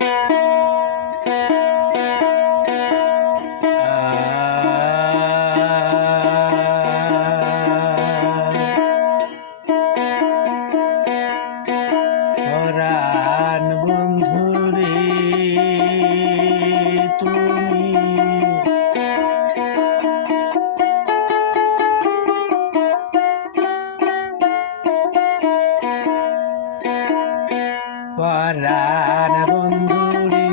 পরাণ পরাণ বন্ধুরে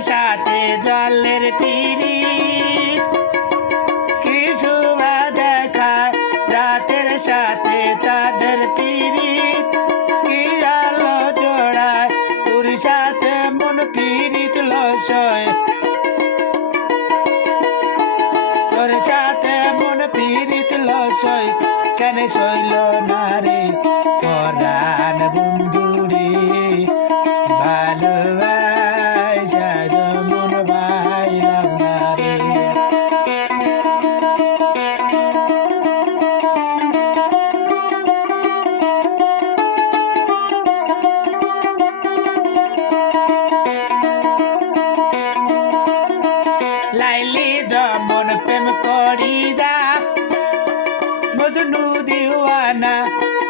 সাথে জলের পিড়ি কি শোভা রাতের সাথে চাঁদের পিড়ি কি আলো জোড়ায় তোর সাথে মন পিড়িত লসয়। তোর সাথে মন পিড়িত লসয়। কেন সইল না রে পরাণ প্রেম করিদা। মজনু দিওয়ানা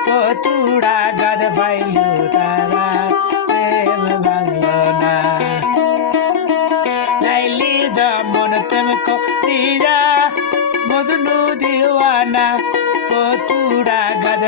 কতুড়া গাদ পাইল তারা, প্রেম ভাঙল না লাইলি যেমন প্রেম করিদা, মজনু দিওয়ানা কতুড়া গাদ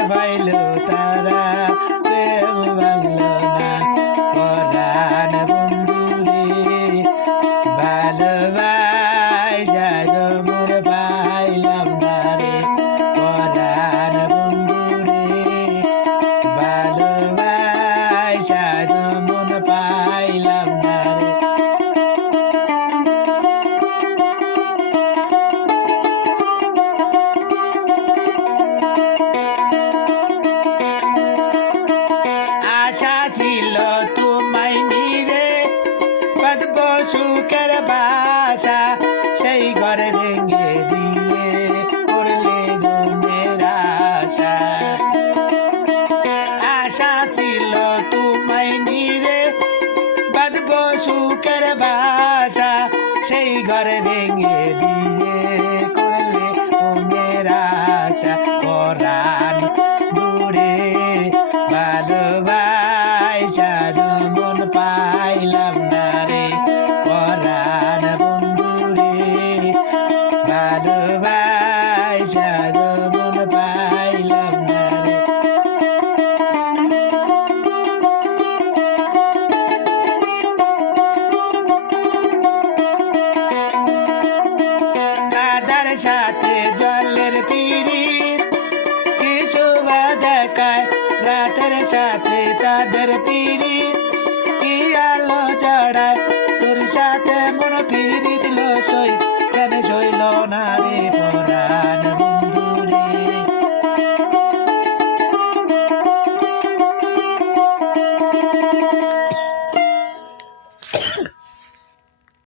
সুখের বাসা সেই ঘরে ভেঙে দিয়ে করলে ঘুমের আশা। আশা ছিল তোমায় নিরে, বাঁধব সুখের বাসা সেই ঘরে ভেঙে দিয়ে করলে ঘুমের আশা। সাথে জলের পিড়ি কি শোভা দেখায় রাতের সাথে চাঁদের পিড়ি কি আলো চড়ায় তোর সাথে মন পিড়ি